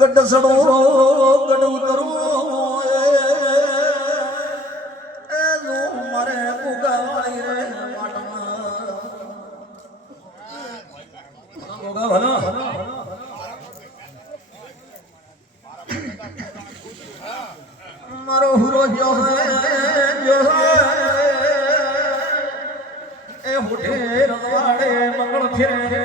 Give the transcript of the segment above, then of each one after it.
ગડસડો ગડું કરું એ નો મારે ઉગાવાળી રે પાટમાં ઉગા ભલો મારો હુરો જો એ હુઠે રવાડે મંગળ ફેરે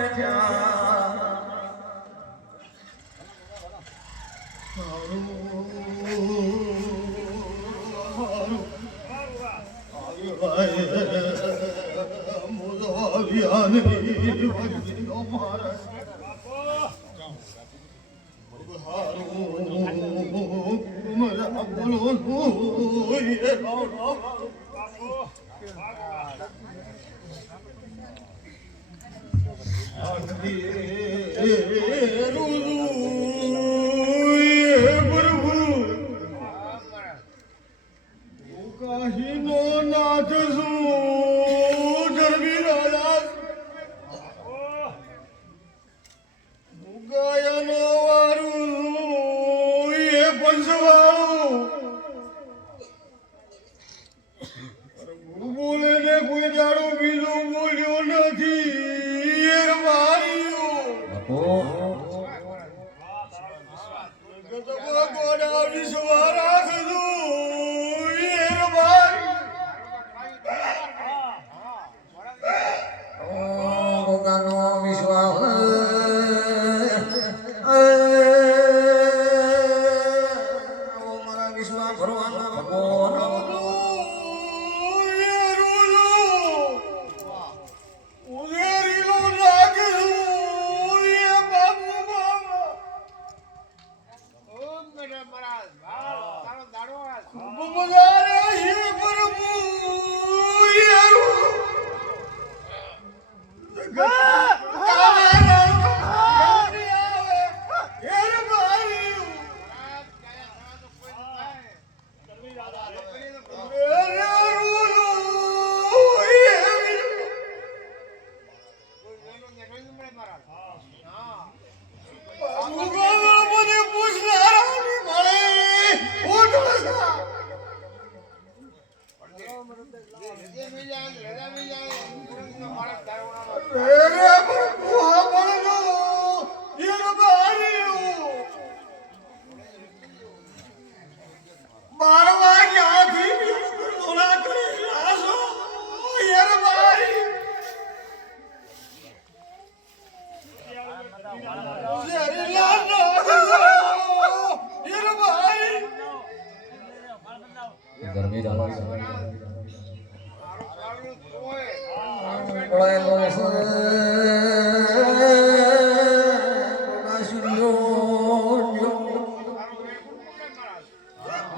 ગરમી ડાલો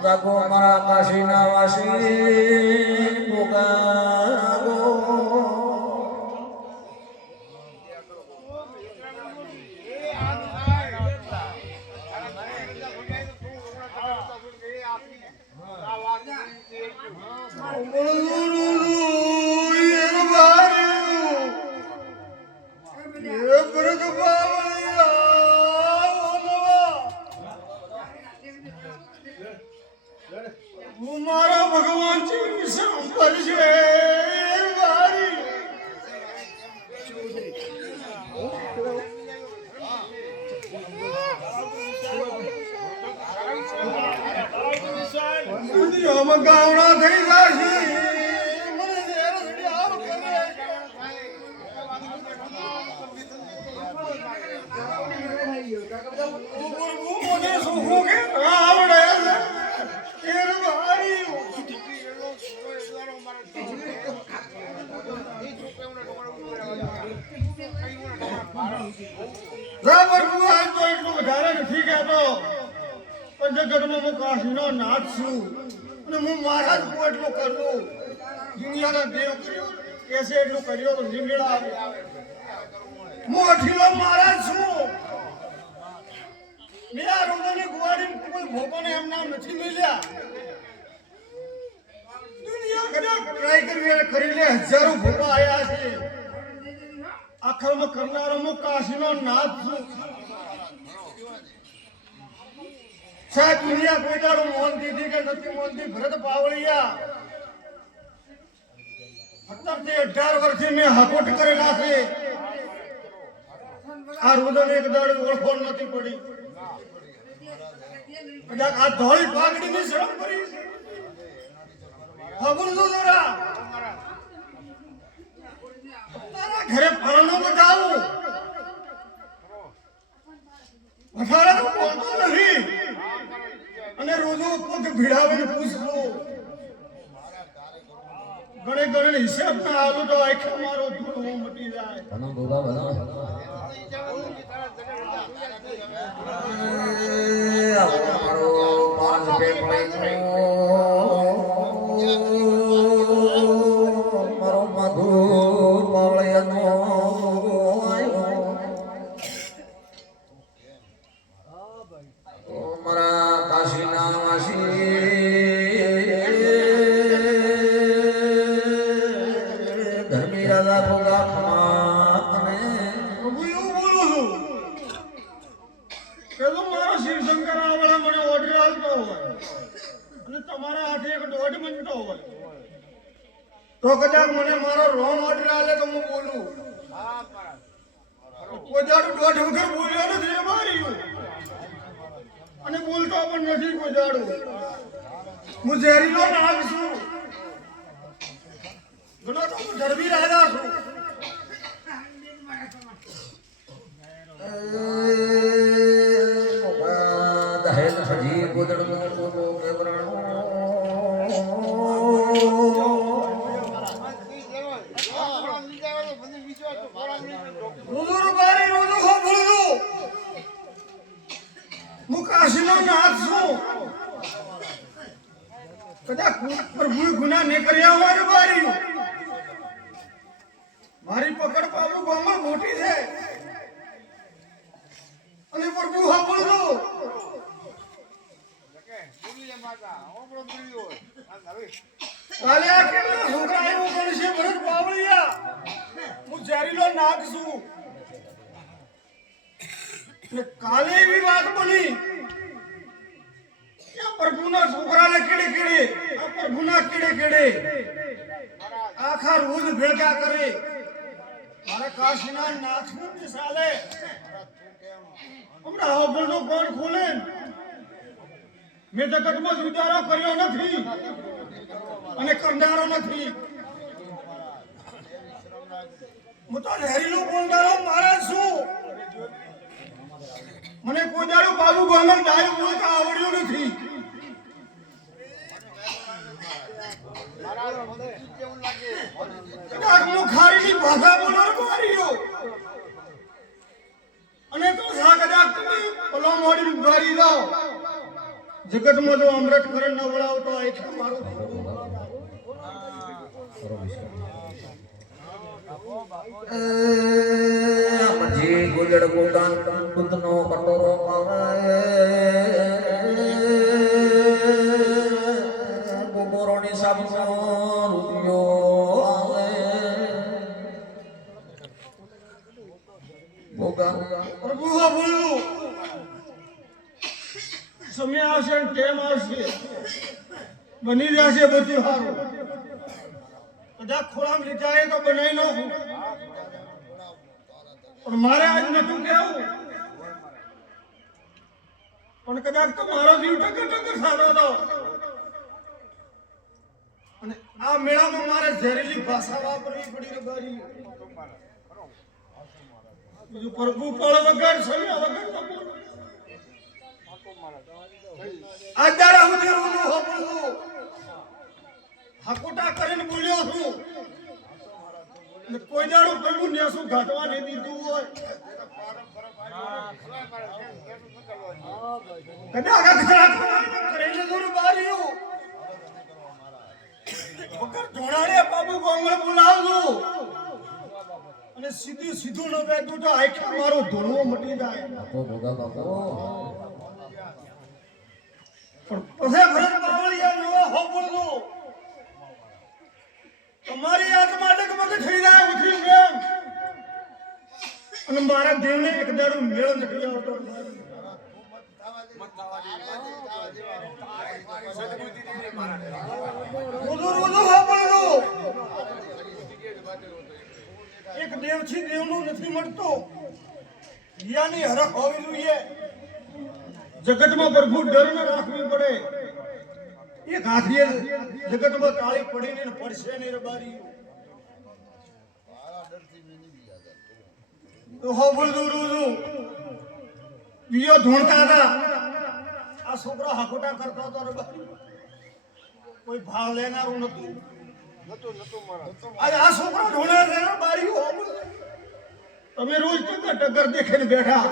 જાગો મારા કાશીના વાસી ગોગાગો મારા ભગવાન સંપર છે ગાવડા થઈ જશે મને છોકરો કે આવડે જગતમાં હું કાશીનો નાથ છું અને હું મારા જ એટલું કરું દુનિયાના દેવ કર્યો કેસે એટલું કર્યો તો નિમેળા આવે હું અઠીલો મારા જ છું મેં આ રોજાની ગુવાડીને કોઈ ભોપાને એમ નામ નથી મળ્યા. દુનિયા કદાચ ટ્રાય કરવી અને કરી લે હજારો ભોપા આયા છે. આખરમાં કરનારામાં કાશીનો નાથ છું. સાહેબ દુનિયા કોઈ દાડો મોહનતી હતી કે નથી મોહનતી ભરત પાવળિયા 17 થી 18 વર્ષથી મેં હાકોટ કરેલા છે. આ રોદન એક દાડો ઓળખોણ નથી પડી. કદાચ આ ધોળી પાઘડીની શરમ કરી ખબર તો જરા તારા ઘરે ફરનો બતાવું અઠારા તો બોલતો નથી અને રોજો પગ ભીડાવીને પૂછવું ગણે ગણે હિસાબ ના આલું તો આખો મારો ધૂળવો મટી જાય. તો કદાચ મને મારો રોંગ ઓર્ડર આલે તો હું બોલું. કોઈ દાડો દોઢ વગર બોલ્યો નથી મારી અને બોલતો પણ નથી કોઈ દાડો. હું ઝેરીલો નાગ છું. ઘણો તો હું ધર્મી રહેલા છું. દહેજ સજી ગોદડ ગોદડ ગોદો કેવરાણો કદાચ પ્રભુ ગુના નહીં કર્યા હોય બારી મારી પકડ પાવડું ગામમાં મોટી છે અને પ્રભુ સાંભળજો કાલે આ કેટલા છોકરા એવું ગણશે ભરત પાવળિયા હું ઝેરીલો નાગ છું. કાલે એવી વાત બની પ્રભુના છોકરાને કેડે કેડે આ પ્રભુના કેડે કેડે આખા રોજ ભેગા કરે મારા કાશીના નાથનું ચાલે હમણાં હોબળનો કોણ ખોલે. મેં જગતમાં સુધારો કર્યો નથી અને કરનારો નથી. હું તો ઝેરીલો બોલનારો મારા છું. મને કોઈ દાડો બાબુ ગોમર ડાયો બોલતા આવડ્યું નથી. હું ખારીની ભાષા બોલર માર્યો અને તો સા કદાચ તમે પલો મોડી ઉભારી લાવ જગતમાં જો અમૃત કરે ન વળાવતો આ છે મારો મજી ગોદડ ગોદાન કંકુતનો કટોરો પાવે ગોબરોની સાબનો રૂપિયો આવે ગોગા પ્રભુ આ બોલું સમય આવશે ને ટેમ આવશે બની જશે બધું સારું. કદાચ ખોરાક લીધા તો બનાવી નાખું પણ મારે આજ નતું કેવું. પણ કદાચ તો મારો જીવ ટકે ટકે સારો હતો અને આ મેળામાં મારે ઝેરીલી ભાષા વાપરવી પડી રે બારી. બીજું પ્રભુ પળ વગર સમય વગર તો બોલ. આ દાડા સુધી રોનું હોબળું હાકોટા કરીને બોલ્યો છું ને કોઈ દાડો પ્રભુ નેસું ઘાટવા નહીં દીધું હોય. કદાચ અક્ષરા કરીને દૂર બારીઓ વગર ધોણાડે બાબુ ગોંગળ બોલાવજો અને સીધું સીધું ન બેઠું તો આખા મારો ધોળવો મટી જાય. બાપો ભોગા બાપો પણ પછી ભરત બાવળિયા નવો હોબળો તમારી આત્મા ડગમગ થઈ જાય ઉઠી કેમ અને મારા દેવને એક દાડો મેળ નથી આવતો એક દેવથી દેવનું નથી મળતો યાની હરખ હોવી જોઈએ જગતમાં પ્રભુ ડર ન રાખવી પડે એક હાથીએ જગતમાં તાળી પડીને પડશે ને રબારી તો હો બોલતું રૂજુ દિયો ધૂણતા હતા આ છોકરો હાકોટા કરતો હતો રબારી કોઈ ભાવ લેનારું નતું આજે આ છોકરો ઢોળે છે રબારી હો તમે રોજ ટક્કર દેખીને બેઠા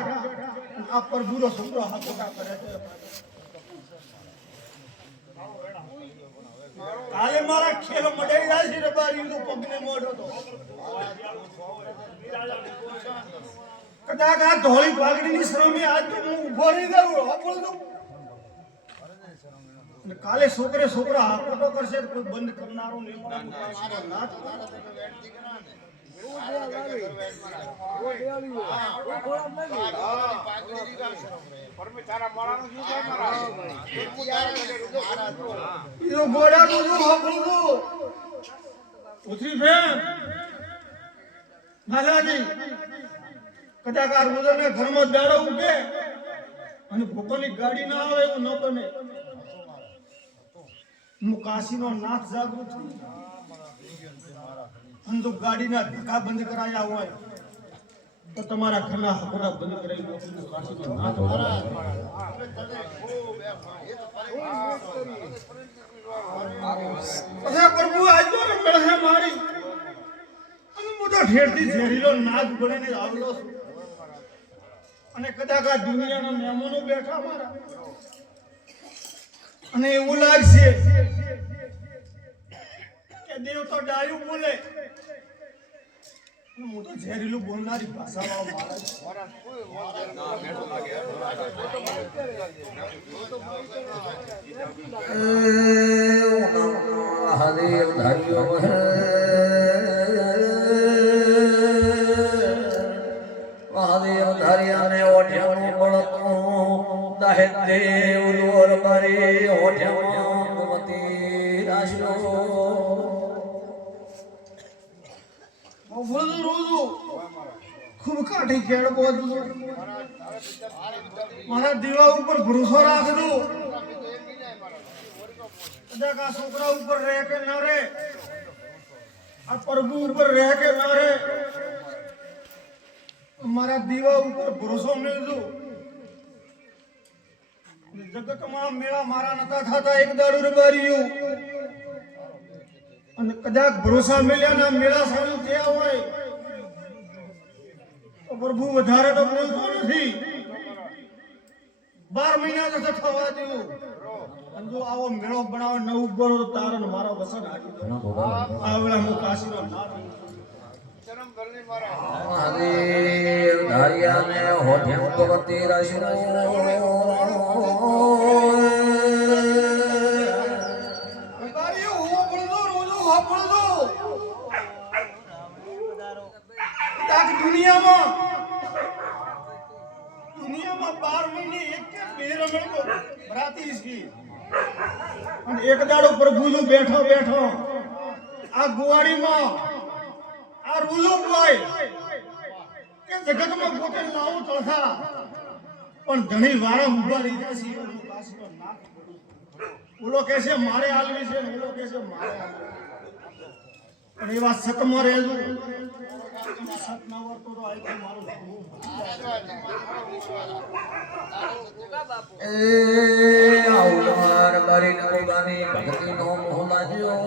આ પ્રભુનો છોકરો હાકોટા કરે છે કાલે મારા ખેલ મડાઈ જાય છે રબારી તો પગને મોઢો તો કદાચ આ ધોળી પાઘડીની શ્રમે આજ તો હું ઉભો રહી જાઉં બોલ દઉં કાલે છોકરે છોકરા હાકોટો કરશે તો કોઈ બંધ કરનારો નહીં કદાચ આ રોજને ઘરમાં દાડો ઉગે અને ભોપાની ગાડી ના આવે એવું ન બને હું કાશીનો નાથ જાગૃત છું અને તો ગાડીના ધક્કા બંધ કરાયા હોય તો તમારા ઘરના હકોડા બંધ કરાવી દો કાશીનો નાથ અચ્છા પ્રભુ આજ તો મળે મારી અને હું તો ઠેરથી ઝેરીલો નાગ બનીને આવલો છું અને કદાચ આ દુનિયાના મહેમાનો બેઠા મારા અને એવું લાગશે કે દેવ તો ડાયું બોલે હું તો ઝેરીલું બોલનારી ભાષામાં મહાદેવ ધાર્યો મહાદેવ ધાર્યાને ઓઢ્યાનું મળતું દાહે દેવ લોર મારી ઓઢ્યામાં ભગવતી રાશિયો ખૂબ કાઠી ખેડ બોધું મારા દીવા ઉપર ભરોસો રાખજો કદાચ આ છોકરા ઉપર રહે કે ન રહે આ પ્રભુ ઉપર રહે કે ન રહે મારા દીવા ઉપર ભરોસો મેળજો જગતમાં મેળા મારા નતા થતા એક દાડુ રબાર્યું અને કદાચ ભરોસા મેળ્યા ના મેળા સારું થયા હોય તો પ્રભુ વધારે તો બોલતો નથી 12 મહિના તો થવા દેવું અને જો આવો મેળો બનાવે ન ઉભો તો તારો ને મારો વસન હાકી આ વેળા હું કાશીનો નાથ મહાદેવ ધાર્યાને હોઠે ભગવતી રાશિયો દુનિયામાં 12 મહિને એક કે બે રમણકો ભરાતી છે અને એક દાડો પ્રભુનો બેઠો બેઠો આ ગુવાડીમાં આ રૂલો બોય કે જગતમાં પોતે લાવો તળથા પણ ઘણી વાળા ઉભા રહી જાય છે એવું કાશીનો નાથ બોલો કે છે મારે આલવી છે બોલો કે છે મારે આલવી પણ એવા સતમાં રહેજો સત ના વર્તો તો આઈ મારું એ આવનાર બરી નોગાની ભક્તિનો મોહ લાગ્યો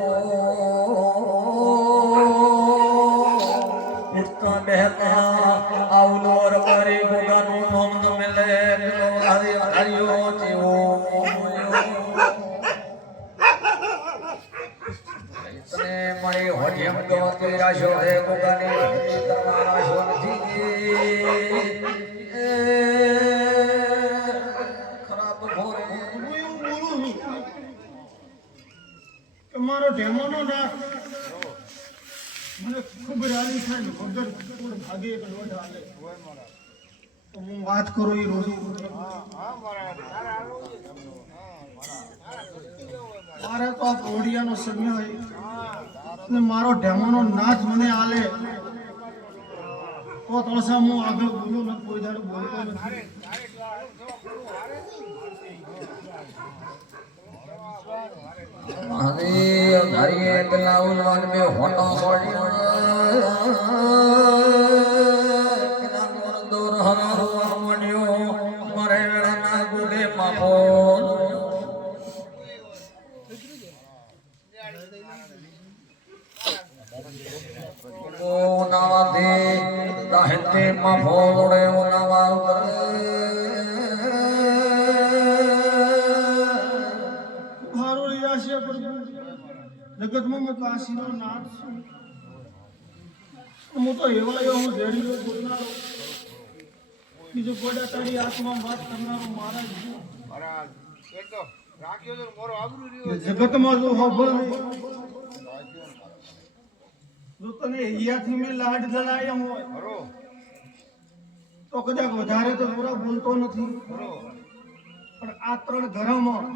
ઉઠતા બેહતા આવનાર બરી નોગાનું નામ ન મિલે મહાદેવ ધાર્યો જીવો તને મારી હોઠે ભગવતી રાશો હે નોગાની ભક્તિ તમારા રાશો નથી ખરાબ ભોરે મારો ઢેમાનો નાક મને ખૂબ રાજી થાય ને વગર કોઈ ભાગે એક દોઢ હાલે તો હું વાત કરું એ રોજ મારે તો આ કોડિયાનો સમય હોય ને મારો ઢેમાનો નાચ મને હાલે તો તળસા હું આગળ બોલું ને કોઈ દાડો બોલતો નથી હરે ધરીએ તલાઉલ વન મે હોટો પડ્યો કેના મોર દોર હરારો મણ્યો મારે વેળાના ગુગે માફો ઓ નાવા દે દાહતે માફો ઓડે ઓ નાવા ઉતરે જગતમાં હું કાશીનો નાથ છું હું તો એવાયો હું રેડિયો બોલનારો બીજો ગોડા તારી આત્મા વાત કરનારો મહારાજ જગતમાં જો હોબળ જો તને અહીંયાથી મેં લાડ દલાયા હોય તો કદાચ વધારે તો પૂરા બોલતો નથી પણ આ ત્રણ ઘરમાં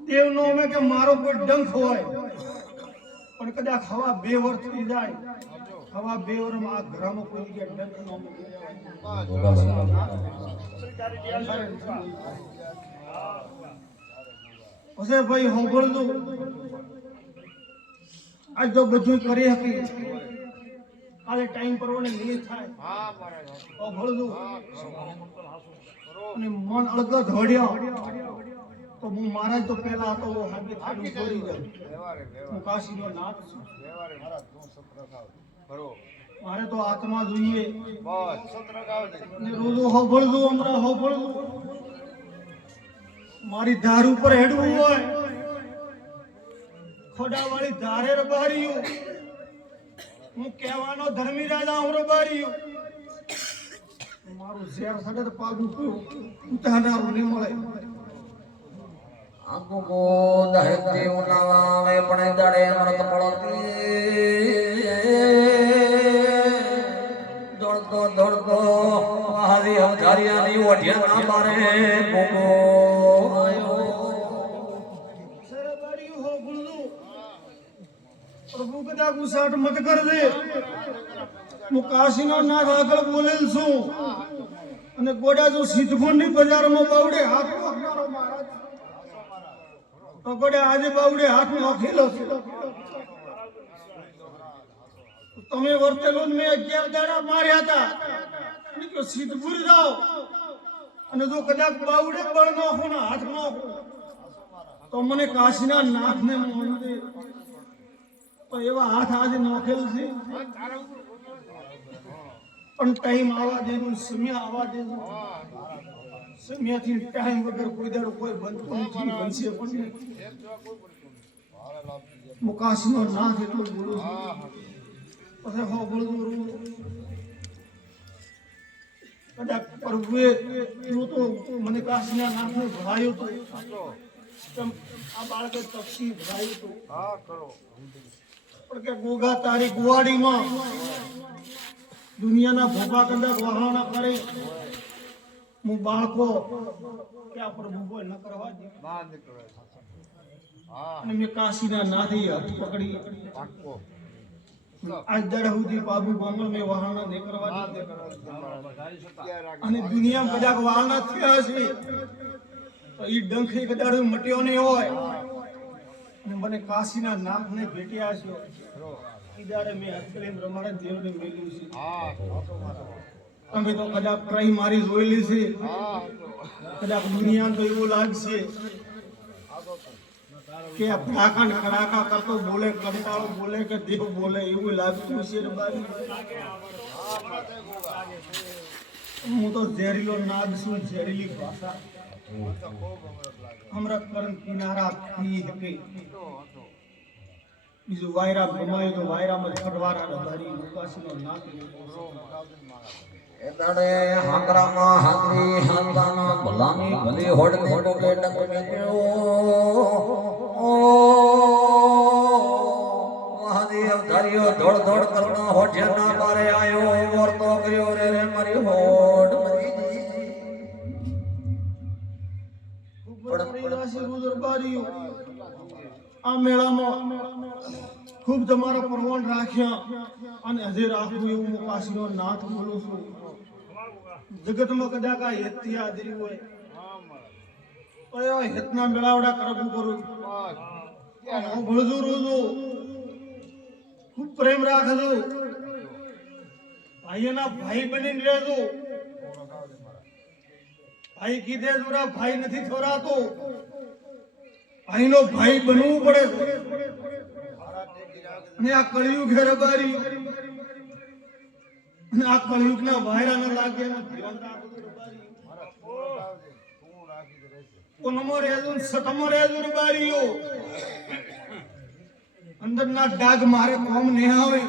દેવનો અમે કે મારો કોઈ ડંખ હોય પણ કદાચ હવા 2 વર્ષ થઈ જાય હવા 2 વર્ષમાં આ ઘરમાં કોઈ જગ્યાએ ડંખ ન પછી ભાઈ હોંભળજો આજ તો બધું કરી હતી કાલે ટાઈમ પરવાને નહીં થાય હોંભળજો અને મન અળગત ધોડ્યા તો હું મહારાજ તો પહેલા હતો હાબી થાડું છોડી દઉં હું કાશીનો નાથ છું મારે તો આત્મા જોઈએ ને રોજો હોભળજો હમણાં હોભળજો મારી ધાર ઉપર હેડવું હોય ખોડાવાળી ધારે રબાર્યું હું કહેવાનો ધર્મી રાજા હું રબાર્યું મારું ઝેર સડે તો પાગું ઉતારનારું નહીં મળે આંખો દહેતી ઉનાવે પણ દડે અમૃત મળતી દોડતો દોડતો હારી હમધારિયાની ઓઢિયા ના મારે ગોગો આયો સરબારી હો ગુલ્લુ પ્રભુ કદા ગુસાટ મત કર દે હું કાશીનો નાથ આગળ બોલેલ છું અને ગોડા જો સિદ્ધગુણની બજારમાં બાવડે હાથ પકડારો મહારાજ તો ગોડે આજે બાવડે હાથ નોખેલો છે તમે વર્તેલો મેં 11 દાડા માર્યા હતા અને કે સિદ્ધપુર જાઓ અને જો કદાચ બાવડે બળ નોખો ને હાથ નોખો તો મને કાશીના નાથને મળે તો એવા હાથ આજે નોખેલ છે પણ ટાઈમ આવવા દેવું સમય આવવા દેવું સમયથી ટાઈમ વગર કોઈ દાડો કોઈ બનતું નથી બનશે પણ મુકાશીનો નાથ એટલું બોલું પછી હો બોલવું કદાચ પ્રભુએ એવું તો મને કાશીના નાથને ભરાયું તો આ બાળકે તપસી ભરાયું તો પણ કે ગોગા તારી ગુવાડીમાં દુનિયાના ભોગા કંદા વહાણા કરે હું બાળકો ક્યાં પ્રભુ કોઈ ન કરવા દે અને મેં કાશીના નાથી હાથ પકડી આજ દાડા સુધી બાબુ બાંગલ મેં વહાણા નહીં કરવા દે અને દુનિયામાં કદાચ વહાણા થયા છે તો એ ડંખી કદાચ મટ્યો નહીં હોય અને મને કાશીના નાથને ભેટ્યા છે ઈદારે મેં હથકડીને રમાડે દેવને મેલ્યું છે તમે તો કદાચ ટ્રાઈ મારી જોયેલી છે કદાચ દુનિયા તો એવું લાગશે કે આ ફાકા ને કડાકા કરતો બોલે કંટાળો બોલે કે દેવ બોલે એવું લાગતું છે રબારી હું તો ઝેરીલો નાગ છું ઝેરીલી ભાષા હમણાં કરન કિનારા થી હકે બીજું વાયરા ગમાયું તો વાયરામાં છડવારા રબારી મુકાશીનો નાગ એ દાડે હાંકરામાં હાંકરી હાંકાના ભલાની ભલી હોડ ને ડોકે ડંક મેલ્યો ઓ પડી રાશિ રૂદર બારીઓ આ મેળામાં ખૂબ તમારા પરવાન રાખ્યા અને હજી રાખવું એવું હું કાશીનો નાથ બોલું છું જગતમાં કદાચ આ હેતથી હાજરી હોય તો એવા હેતના મેળાવડા કરવું કરું હું ભળજુ રોજો ખૂબ પ્રેમ રાખજો ભાઈઓના ભાઈ બનીને રહેજો ભાઈ કીધે જોરા ભાઈ નથી થોરાતો ભાઈનો ભાઈ બનવું પડે અને આ કળિયુગ હે રબારી અને આ કળિયુગના વાયરા ન લાગે ને ધ્યાન રાખજો રબારી ઓનમો રેજો સતમો રેજો રબારીઓ અંદરના ડાગ મારે કોમ ને આવે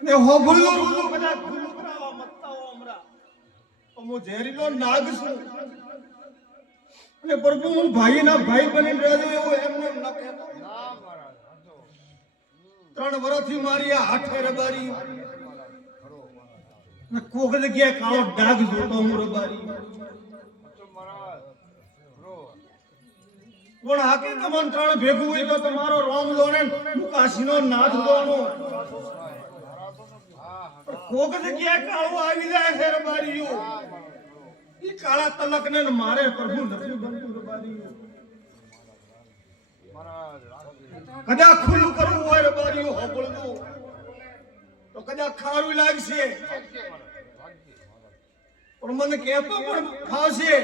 અને હોભળો રોજો કદાચ ખુલ્લું કરાવવા મતતાઓ હમરા તો હું ઝેરીલો નાગ છું અને પ્રભુ હું ભાઈના ભાઈ બનીને રહેજો એવું એમને ન કહેતો 3 વર્ષથી મારી આ હાથે રબારી ને કોક જગ્યાએ કાળો ડાઘ જોતો હું રબારી પણ હકીકત મંત્રણ ભેગું હોય તો તમારો રોમ લોને કાશીનો નાથ દોનો કોક જગ્યાએ કાળો આવી જાય છે રબારીઓ ઈ કાળા તલકને મારે પ્રભુ નથી બનતું રબારીઓ કદાચ ખુલ્લું કરવું હોય રબારીઓ હોબળવું તો કદાચ ખારું લાગશે પણ મને કહેતો પણ ફાવશે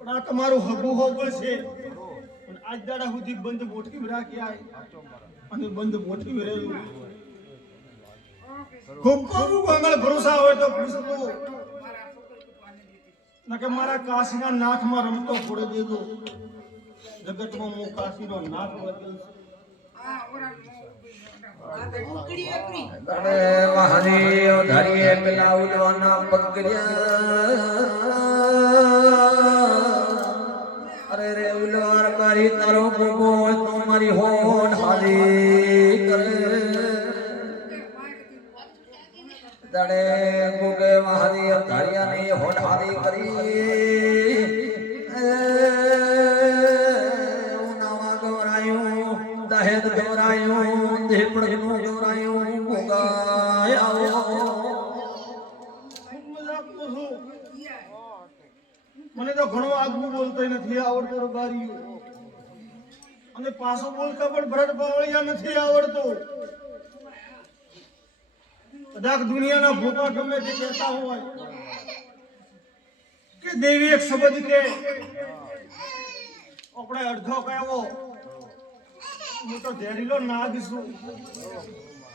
પણ આ તમારું હગું હોબળશે અને આજ દાડા સુધી બંધ મોટી રાખ્યા અને બંધ મોટી રહેલું ખૂબ ખૂબ આગળ ભરોસા હોય તો પૂછતું નકે મારા કાશીના નાથમાં રમતો ફોડી દેજો જગતમાં હું કાશીનો નાથ બદલ અરે મહાદેવ ધરીએ પેલા ઉલવાના પગડ્યા અરે રે ઉલવાર મારી તારો ભોગો તો મારી હોન હાલી કરે દડે ગોગે મહાદેવ ધરિયાની હોન હાલી કરી ઉનાવા ગવરાયું દહેદ ગવરાયું દેપડનું ગવરાયું ગોગાયો મને તો ઘણો આગવું બોલતો નથી આવડતો રબારીઓ અને પાછો બોલતા પણ ભરત બાવળિયા નથી આવડતો કદાચ દુનિયાના ભોપા ગમે તે કહેતા હોય કે દેવી એક શબ્દ કે આપણે અડધો કહેવો હું તો ધેરીલો નાગ છું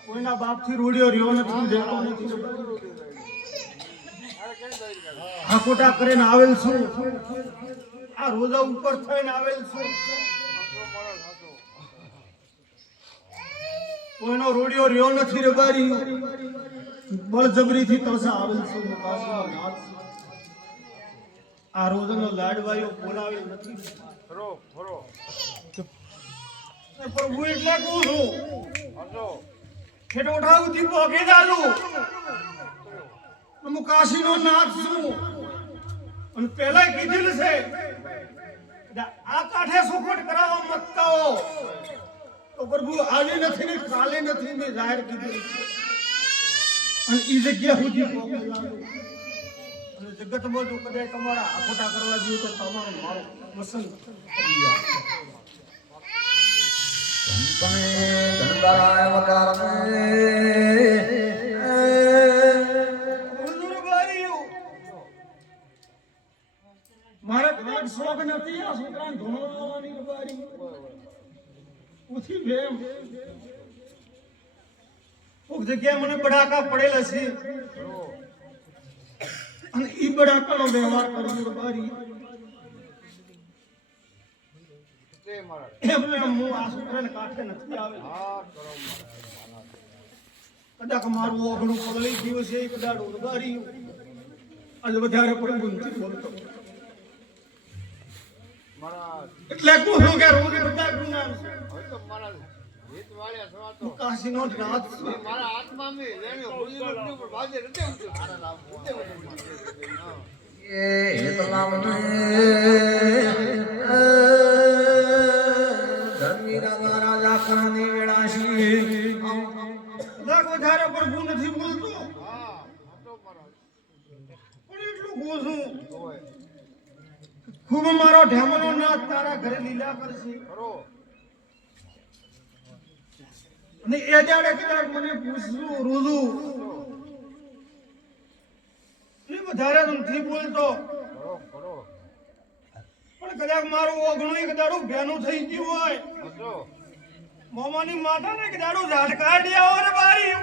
કોઈના બાપથી રૂડ્યો રહ્યો નથી દેતો નથી હાકોટા કરીને આવેલ છું આ રોજા ઉપર થઈને આવેલ છું કોઈનો રોડિયો રહ્યો નથી રબારી બળજબરીથી તરસા આવેલ છું આ રોજાનો લાડવાયો બોલાવેલ નથી પણ હું એટલે કહું છું ખેટોઠા ઉધી પોકે જાલું હું કાશીનો નાથ છું અને પહેલા કીધેલું છે આ કાંઠે સુખવટ કરાવવા મતતાઓ તો પ્રભુ આજે નથી ને કાલે નથી મેં જાહેર કીધેલું છે અને ઈ જગ્યા સુધી પહોંચેલાનું અને જગતમાં જો કદાચ તમારા આખોટા કરવા જોઈએ તો તમારો મારો પસંદ ધનબારાય વકારને મારે કદાચ શોખ નથી આ છોકરાને ધોણવાની રબારી ઉથી ભેમ કોક જગ્યાએ મને બડાકા પડેલા છે અને ઈ બડાકાનો વ્યવહાર કરવો રબારી એમને હું આ છોકરાને કાંઠે નથી આવે કદાચ મારું ઓગણું પગલી ગયું છે કદાચ રબારી આજે વધારે પણ નથી બોલતો એટલે કહું છું કે રોજ બધા ગુનાહ છે કાશીનો નાથ એ હેતલામને ધર્મી રાજા રાજા કાની વેળાશી કદાચ વધારે પ્રભુ નથી બોલતો પણ એટલું કહું છું ખૂબ મારો ઢેમનો નાથ તારા ઘરે લીલા કરશે અને એ જાડે કદાચ મને પૂછવું રોજું ને વધારે નથી બોલતો પણ કદાચ મારું ઓગણું એક દાડું ભેનું થઈ ગયું હોય મોમાની માથાને એક દાડું ઝાટકાડ્યા હોય બારી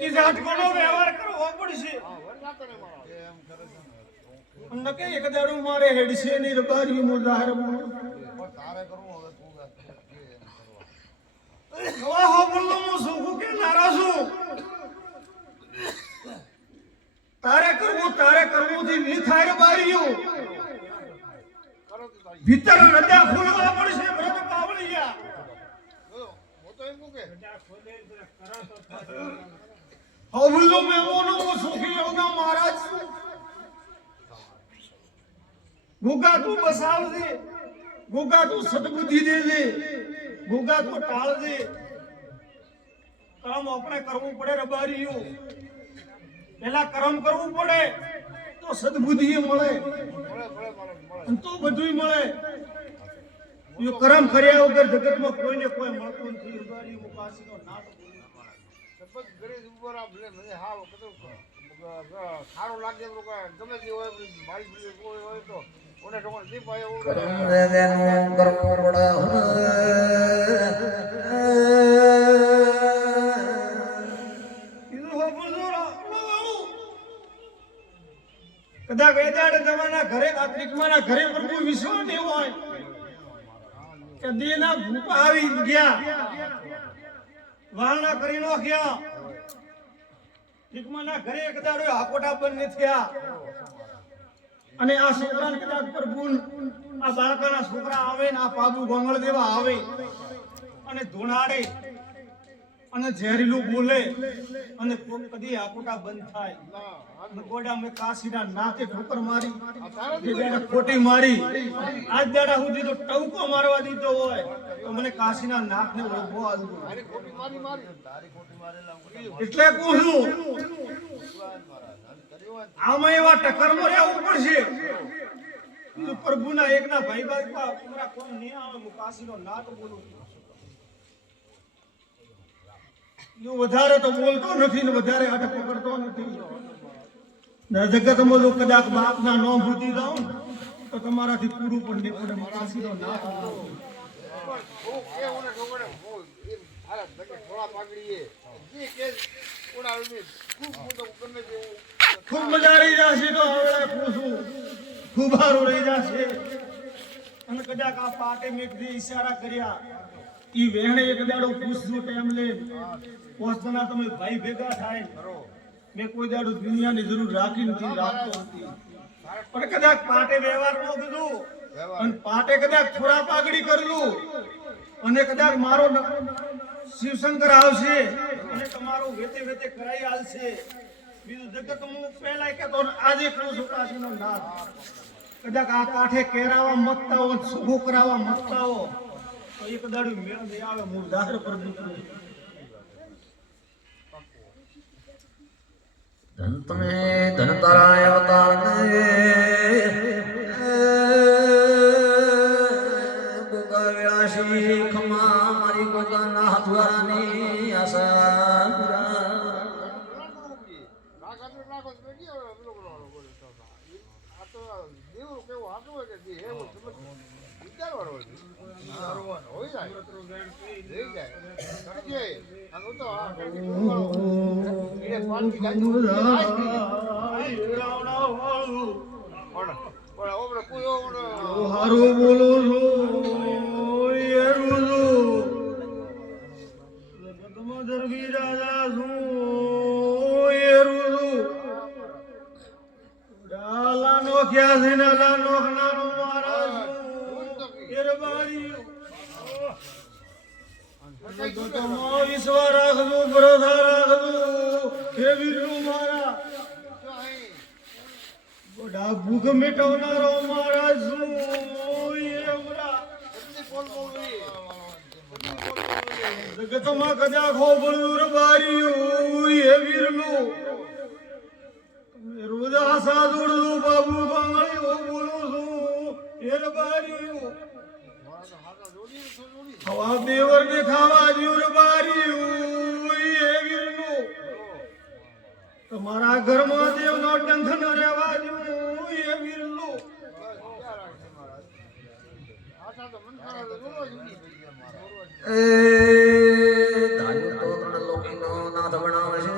એ ઝાટકોનો વ્યવહાર કરવો પડશે નકે એક દાડું મારે હેડશે ની રબારી મુજાહર હવા હો બોલો હું સુખું કે નારાજ છું તારે કરવું થી ની થાય બારીયું ભીતર રજા ખોલવા પડશે વ્રત પાવળિયા હો બોલો મેમોનો હું સુખી યોગા મહારાજ ગુગા તું બસાવજે ગુગા તું સદબુદ્ધિ દેજે ગુગા તું ટાળ દે કામ આપણે કરવું પડે રબારીયું પેલા કર્મ કરવું પડે તો સદબુદ્ધિ મળે તો બધુંય મળે યો કર્મ કર્યા વગર જગતમાં કોઈને કોઈ મળતું નથી રબારી મુકાસીનો નાથ સબત ઘરે ઉપર આ ભલે મને હાવ કતો ખારો લાગે તો ગમે તે હોય મારી કોઈ હોય તો ઓને ઠોકર દીપ આયો દેનું કરમોડા કદાચ વેદાડ તમારા ઘરે આત્રિકમાના ઘરે પ્રભુ વિશ્વાસ નહીં હોય કે દેના ભૂપા આવી ગયા વાળના કરી નો ગયા આત્રિકમાના ઘરે એક દાડો હાકોટા બંધ થયા અને આ છોકરાને કદાચ પ્રભુ આ બાળકાના છોકરા આવે ને આ પાબુ ગોંગળ દેવા આવે અને ધોણાડે અને ઝેરીલું બોલે અને કદી હાકોટા બંધ થાય ગોડા મેં કાશીના નાકે ઠોકર મારી ખોટી મારી આજ દાડા સુધી તો ટવકો મારવા દીધો હોય તો મને કાશીના નાકને ઓળખો આલવું એટલે કહું છું આમાં એવા ટક્કરમાં રહેવું પડશે પ્રભુના એકના ભાઈ ભાઈ કોઈ નહીં આવે હું કાશીનો નાક બોલું વધારે તો બોલતો નથી ને વધારે હાથ પકડતો નથી જગતમાં જો કદાચ બાપના નો ભૂતી જાવ તો તમારાથી પૂરું પણ નહીં પડે કાશીનો નાક ખૂબ મજા રહી જશે તો હવે પૂછું ખૂબ સારું રહી જશે અને કદાચ આ પાટે મેં ઈશારા કર્યા ઈ વેણે એક દાડો પૂછજો ટાઈમ લે પોસ્ટના તમે ભાઈ ભેગા થાય મેં કોઈ દાડો દુનિયાની જરૂર રાખી નથી રાખતો નથી પણ કદાચ પાટે વ્યવહાર નો કીધું અને પાટે કદાચ થોડા પાઘડી કરલું અને કદાચ મારો શિવશંકર આવશે અને તમારો વેતે વેતે કરાઈ આલશે બીજું જગત હું પહેલા કહેતો આજે કહું છું કાશીનો નાથ કદાચ આ કાઠે કેરાવા મતતા હો સુખો કરાવવા મતતા હો તો એક દાડું મેળ દે આવે હું જાહેર પર દીકરું ધન તમે ધન તારા અવતાર ગોગા વિલાસી ખમા મારી ગોગાના હથવારાની આશા હારું બોલું છું દરવી રાજા છું ડાલાનો ક્યાં છે ને લાનો નાનો મારા વિશ્વા રાખજો ભરોસા રાખજો હે વીરનું મારા બધા ભૂખ મિટાવનારો મારા શું એમરા કેટલી બોલ બોલવી જગતમાં કદાચ હો બળુર બારીયું એ વીરનું રોજ આશા દોડલું બાબુ બાંગળી હો બોલું છું એર બારીયું મારા તો હાથા જોડી તો જોડી હવા બેવર ને ખાવા દ્યુર બારીયું એ વીરનું તમારા ઘરમાં દેવનો ડંખ ન રહેવા દ્યું એ વીરનું બસ ક્યાં રાખશે મહારાજ હાથા તો મન ખાના તો જોડવા જોડી થઈ ગયા મારા એ ધાર્યું તો ત્રણ લોકીનો નાથ બનાવે છે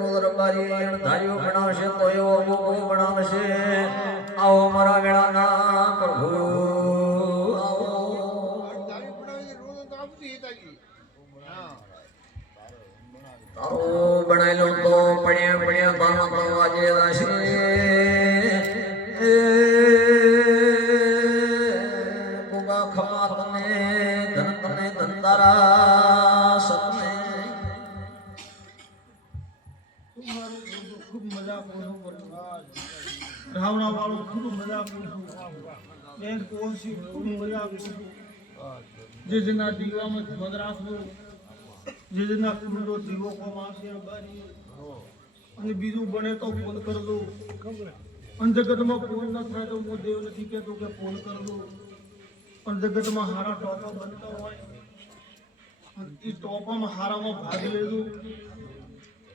રુદ્રબારી ધાર્યું બનાવશે તો એવો ભોગો બનાવશે આવો મારા વેળાના પ્રભુ આવો તારી બનાવી રોજ તો આપતી હેતાજી હા તારો બનાવેલો તો પડ્યા પડ્યા તારો તો વાજે રાશે ગુગા ખમા તને ધન તને ધંધારા સતને ખૂબ મજા કરું રાવણા વાળો ખૂબ મજા કરું બેન કોશી ખૂબ મજા કરું જે જેના દીવામાં મત રાખવું જે જેના કુંડો દીવો કોમાશે બારી અને બીજું બને તો ફોન કર દો અને જગતમાં ફોન ન થાય તો હું દેવ નથી કહેતો કે ફોન કર દો પણ જગતમાં હારા ટોપા બનતા હોય અને એ ટોપામાં હારામાં ભાગ લેજો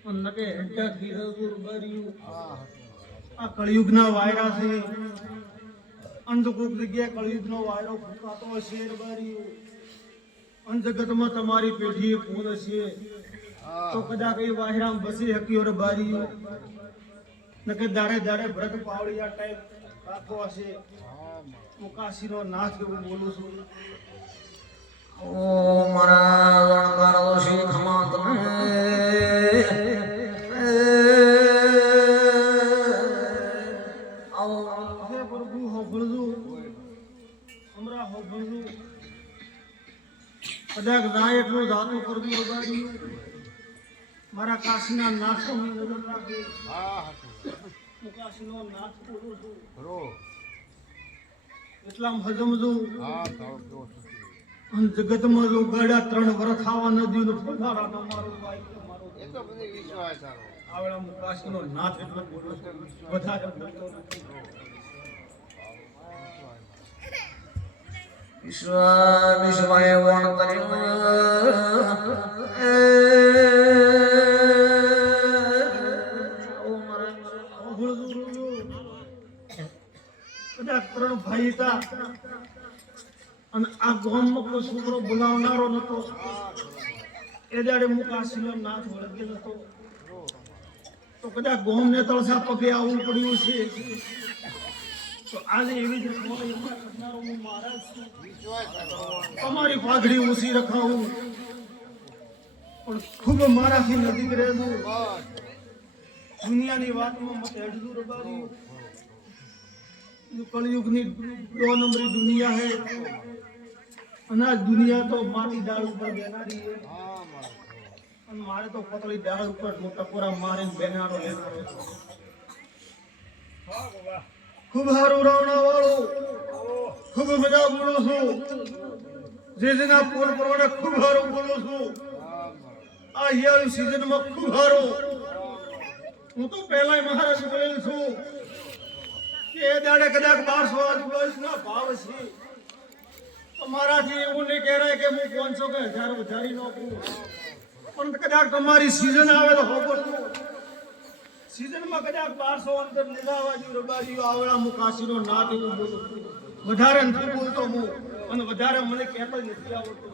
અને નકે હેઠા થઈ રહ્યું બારીયું આ કળિયુગના વાયરા છે અંધ કોક જગ્યાએ કળિયુગનો વાયરો ફૂંકાતો હશે બારીયું અને જગતમાં તમારી પેઢીએ ફોન હશે તો કદાચ એ વાયરામાં બસી હકી બારીયું નકે દાડે દાડે વ્રત પાવડિયા ટાઈપ રાખો હશે હું કાશીનો નાથ એવું બોલું છું ઓ મારા રણકાર દોષી ખમા તને આવો હે પ્રભુ હોભળજો હમણાં હોભળજો કદાચ રાય એટલું જાતું કરવું વગાડ્યું મારા કાશીના નાથો નજર રાખે હા હાથું હું કાશીનો નાથ બોલું છું રો એટલામાં હજમજો હા તારો કેવો સુખી અને જગતમાં જો ગાડા 3 વર્ષ ખાવા ન દ્યું ને પગારા ન મારું ભાઈ મારો એ તો બધી વિશ્વાસ તારો આવડા હું કાશીનો નાથ એટલો બોલું છું વધારે બોલતો નથી વિશ્વાય વણ કર્યું કદાચ 3 ભાઈ હતા અને આ ગામમાં કોઈ છોકરો બોલાવનારો નતો એ દાડે હું કાશીનો નાથ વળગેલ હતો તો કદાચ ગામને તળસા પગે આવવું પડ્યું છે તો આજે એવી જ કરનારો હું મહારાજ છું વિશ્વાસ તારો તમારી પાઘડી ઊંચી રખાવું પણ ખૂબ મારાથી નજીક રહેવું બસ દુનિયાની વાતમાં મત હેડતું રબારી કળયુગની 2 નંબરી દુનિયા હે અને આ દુનિયા તો માટી દાળ ઉપર બેનારી હે હા મારા અને મારે તો પતળી દાળ ઉપર ટકોરા મારીને બેનારો લેનારો ખૂબ હારું રાવણા વાળો ખૂબ મજા બોલું છું જે જેના પોલ પ્રમાણે ખૂબ હારું બોલું છું આ હિયાળી સિઝનમાં ખૂબ હારું હું તો પહેલા મહારાજ બોલેલ છું કે એ દાડે કદાચ 1200 આજુબાજુના ભાવ છે તમારાથી એવું નહીં કહેવાય કે હું 500 કે 1000 વધારી નાખું પણ કદાચ તમારી સિઝન આવે તો હોબો સિઝનમાં કદાચ 1200 અંદર લીધા રબારીઓ આવડા હું કાશીનો નાથ એવું બોલું વધારે નથી બોલતો હું અને વધારે મને કહેતો નથી આવડતું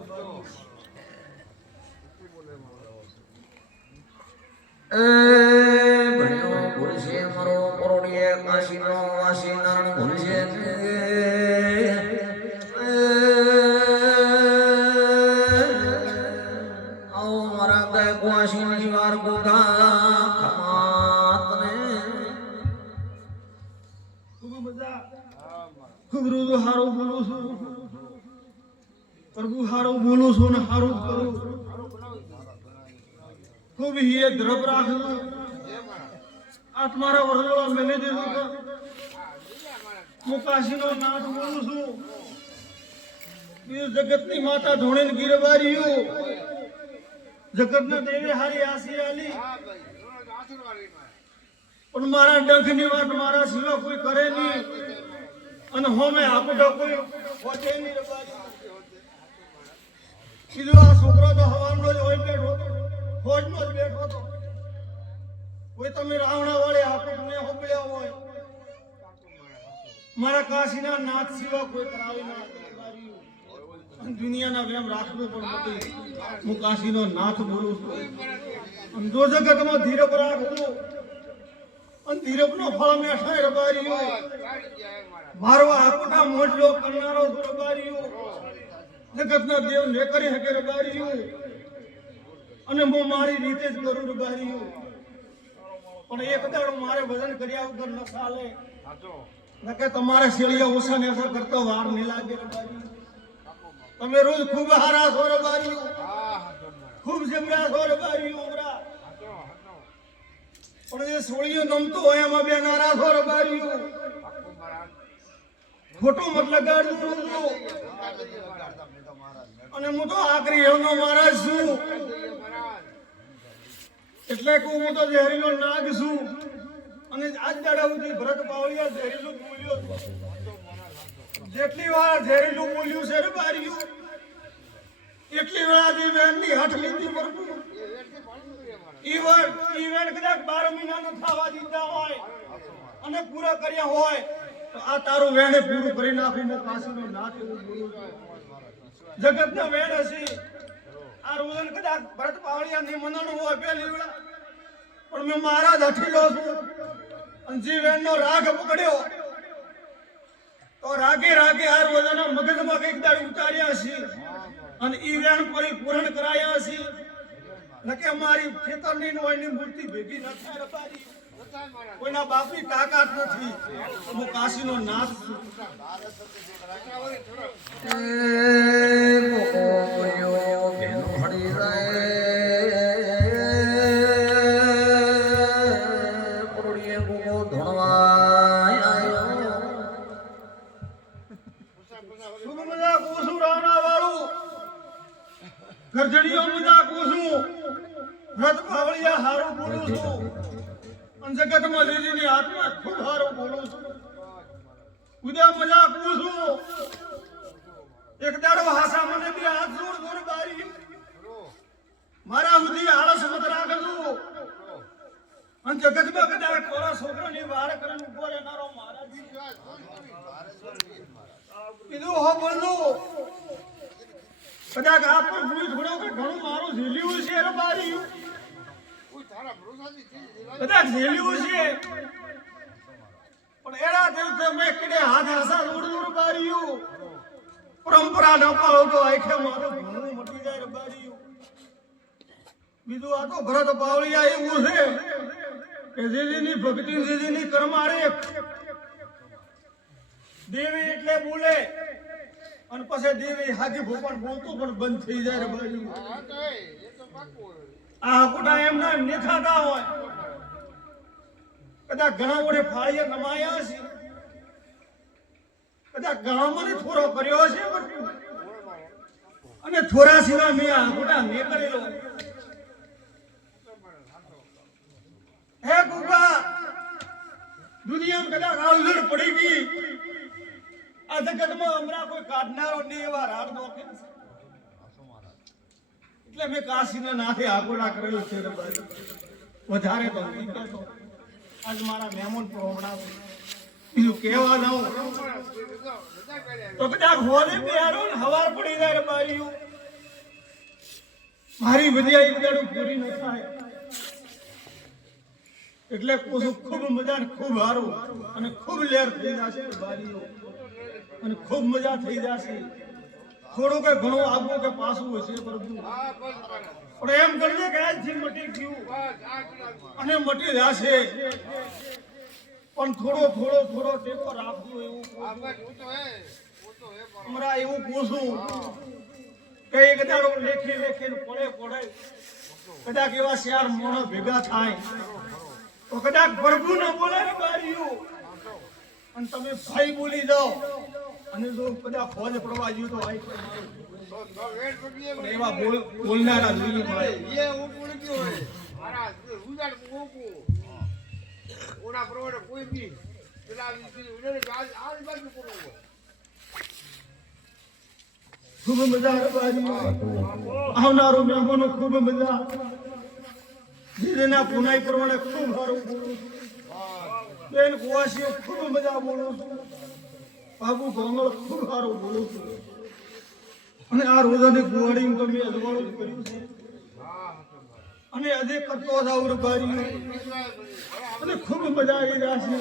ભણ્યો ભૂલશે મારો કોરોડીએ કાશીનો વાસી નારાયણ ભૂલશે આવો મારા ગાય કુવાસી વાર ગોગા ખમાતને ખૂબ મજા ખૂબ રોજ હારું બોલું છું પ્રભુ હારું બોલું છું ને હારું કરું खूब ही ये द्रव राख दो જે મારા આ તમારા વરદોળા મેલે દેજો કે હા બીજા મારા હું કાશીનો નાથ બોલું છું એ જગતની માતા ધોણીને ગીરવાર્યું જગતના દેવી હારી આસી આલી હા ભાઈ થોડો આશીર્વાદ રહી મારા પણ મારા ડંખની વાત મારા સિવા કોઈ કરે નહીં અને હોમે આપડો કોઈ હોતે નહીં રબારી કીધું આ છોકરો તો હવાનો જ હોય બેઠો હોજનો જ બેઠો હતો કોઈ તમે રાવણા વાળે આપણને હોબળ્યા હોય મારા કાશીના નાથ સિવા કોઈ કરાવી ના રબારી દુનિયાના વેમ રાખવું પણ નથી હું કાશીનો નાથ બોલું છું જો જગતમાં ધીરજ રાખવું અને ધીરજનો ફળ મેઠાય રબારીઓ કાઢી જાય મારા મારો આકોટા મોટલો કરનારો છું રબારીઓ જગતના દેવ ને કરી શકે રબારીઓ અને હું મારી રીતે જ કરું રબારીઓ પણ એક દાડો મારે વજન કર્યા વગર ન ચાલે સાચો નકે તમારે શેળિયા ઓછા ને ઓછા કરતો વાર નહીં લાગે રબારીઓ તમે રોજ ખૂબ હારા છો રબારીઓ હા સાચો મારા ખૂબ જબરા છો રબારીઓ ઉમરા સાચો સાચો પણ એ સોળીઓ નમતો હોય એમાં બે નારા છો રબારીઓ આખો મારા ખોટો મત લગાડજો અને હું તો આખરી હેળનો મહારાજ છું મહારાજ એટલે કે હું તો ઝેરીલો નાગ છું અને આજ દાડા સુધી ભરત પાવળિયા ઝેરીલું જ બોલ્યો જેટલી વાર ઝેરીલું બોલ્યું છે રે બારીયું એટલી વેળાથી વેણની હઠ લીધી પ્રભુ એ વેરથી પાણી કરે મારા ઈવન કદાચ 12 મહિનાનો થવા દીધા હોય અને પૂરા કર્યા હોય તો આ તારું વેણે પૂરું કરી નાખું હું કાશીનો નાથ એવું બોલું છું જગતના વેણ હશે આ રોજન કદાચ ભરત પાવળિયા નિમંત્રણ હોય પેલી વેળા પણ મેં મારા જ હઠીલો છું અને જે વેણનો રાગ પકડ્યો તો રાગે રાગે આ રોજના મગજમાં કઈક દાડ ઉતાર્યા છે અને ઈ વેણ પરિપૂર્ણ કરાયા છે નકે અમારી ખેતરની નોયની મૂર્તિ ભેગી ન થાય રબારી બતાય મારા કોઈના બાપની તાકાત નથી હું કાશીનો નાથ છું રાજાવરી થોડો શુભ મજાક ઓછું રાવણા વાળું ગરજડીઓ મજાક ઓછું રથ પાવળિયા હારું બોલું છું અને જગતમાં લીધીની આત્મા ખૂબ હારું બોલું છું ઉદા મજાક ઓછું એક દાડો હાસા મને બી હાથ જોડ જોડ બારી મારા સુધી આળસ મત રાખજો અને જગતમાં કદાચ થોડા છોકરાની વાર કરીને ઉભો રહેનારો મહારાજ કીધું હો બોલું કદાચ આ પર ભૂલ થોડો કે ઘણું મારું ઝીલ્યું છે રે બારી કોઈ તારા ભરોસાથી ચીજ દિલાય કદાચ ઝીલ્યું છે પણ એના દિવસે મેં કીધે હાથ હાસા દૂર દૂર બારીયું પરંપરા ન પાડો તો આખે મારું ઘણું મટી જાય રે બારીયું બીજું આ તો ભરત પાવળિયા એવું છે કે જેજીની ભક્તિ જેજીની કરમારે દેવી એટલે બોલે અને પછી દેવી હાજી ભોપણ બોલતો પણ બંધ થઈ જાય રે બારીયું હા તો એ તો પાકું આ હકુટા એમના એમ દેખાતા હોય કદાચ ઘણા વડે ફાળિયા નમાયા છે કદાચ ઘણા મને થોડો કર્યો છે અને થોડા સિવાય મેં આ હકુટા મેં કરેલો હે ગુગા દુનિયામાં કદાચ આવઝડ પડી ગઈ આ જગતમાં હમણાં કોઈ કાઢનારો નહીં એવા રાડ નોખે છે એટલે મેં કાશીના નાથે આગોડા કરેલું છે રે ભાઈ વધારે તો નહીં કહેતો આજ મારા મહેમાન પ્રોગ્રામ બીજું કહેવા જાઉં રજા કર્યા તો કદાચ હોલે બેહારો ને હવાર પડી જાય રે બારીયું મારી વિદ્યા એક દાડું પૂરી ન થાય એટલે કોશું ખૂબ મજા ને ખૂબ હારું અને ખૂબ લેર થઈ જશે રે બારીયું અને ખૂબ મજા થઈ જશે થોડું કે ઘણું આગું કે પાછું હશે પ્રભુ હા બસ મારા પણ એમ કરજે કે આજથી મટી ગયું બસ આ કીધા અને મટી જશે પણ થોડો થોડો થોડો ટેકો રાખજો એવું આ બસ હું તો હે મારા હમણાં એવું પૂછું કે એક દાડો લેખી લેખીને પડે પડે કદાચ એવા ચાર મોણો ભેગા થાય તો કદાચ પ્રભુ ન બોલે ને બારીઓ અને તમે ભાઈ બોલી જાઓ અને જો કદાચ ફોજ પડવા ગયું તો આઈ તો વેટ પડીએ પણ એવા બોલનારા જોઈએ મારે. એ હું બોલી ગયો હોય મારા ઉજાડ ઓકો ઓના પ્રમાણે કોઈ બી પેલા ઉડે આ બાજુ કોનો હોય ખૂબ મજા આવે બારીઓ. આવનારો મહેમાનો ખૂબ મજા જીરેના પુનાઈ પ્રમાણે ખૂબ સારું બોલું છું. બેન કુવાસીઓ ખૂબ મજા બોલું છું. બાબુ ગોંગળ ખૂબ સારું બોલું છું. અને આ રોજાની ગુવાડીમાં તો મેં અજવાળું જ કર્યું છે અને હજે કરતો જાઉં બારી અને ખૂબ મજા આવી જશે.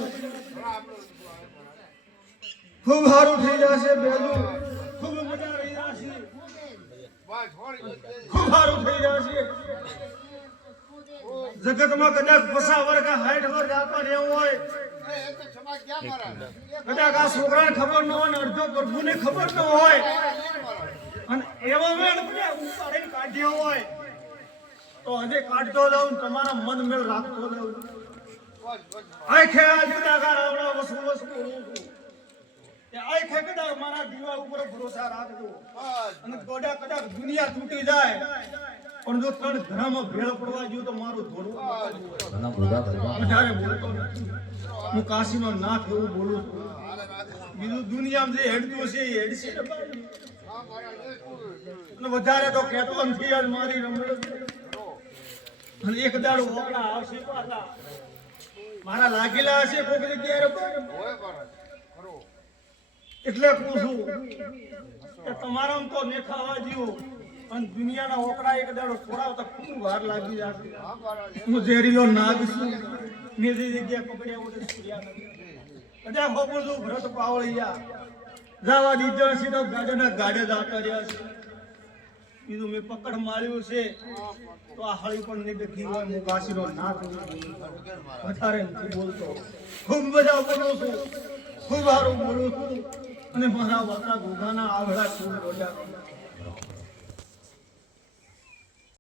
ખૂબ સારું થઈ જશે બેલું. ખૂબ મજા આવી જશે. બસ હોળી ખૂબ સારું થઈ જશે. જગતમાં કદાચ 50 વર્ષ 60 વર્ષ આવતા રહેવું હોય એ તો સમાજ ક્યાં મારા કદાચ આ છોકરાને ખબર ન હોય ને અડધો પ્રભુને ખબર ન હોય અને એવો વેળ ઉપાડીને કાઢ્યો હોય તો હજે કાઢતો જાઉં ને તમારા મન મેળ રાખતો જાઉં. બસ આખે આ ગુનાગાર આવડા વસુ બોલું છું કે આખે કદાચ મારા દીવા ઉપર ભરોસા રાખજો અને કદાચ દુનિયા તૂટી જાય પણ જો ત્રણ ઘરમાં ભેળ પડવા ગયું તો મારું થોડું વધારે બોલતો નથી. હું કાશીનો નાથ એવું બોલું છું. બીજું દુનિયામાં જે હેડતું છે એ હેડશે ને બાઈ. અને વધારે તો કહેતો નથી યાર મારી રમણ. અને એક દાડો ઓકડા આવશે પાછા મારા લાગેલા હશે કોઈક જગ્યાએ રબાઈ. હોય પર ખરો એટલે પૂછું કે તમારામ તો નેખાવા જેવું અને દુનિયાના ઓકડા એક દાડો થોડા તો ખૂબ વાર લાગી જશે. હા મારા હું ઝેરીલો નાગ છું. મેં જે જગ્યાએ પકડ્યા વડે છોડ્યા નથી. કદાચ ખબર છું ભરત પાવળિયા જવા દીધા છે તો ગાડાના ગાડે જાતા રહ્યા છે. બીજું મેં પકડ માર્યું છે તો આ હળી પણ નહીં દેખી હોય. હું કાશીનો નાથ વધારે નથી બોલતો. ખૂબ મજા બોલું છું. ખૂબ સારું બોલું છું અને મારા વાતા ઘોઘાના આવડા ખૂબ રોજા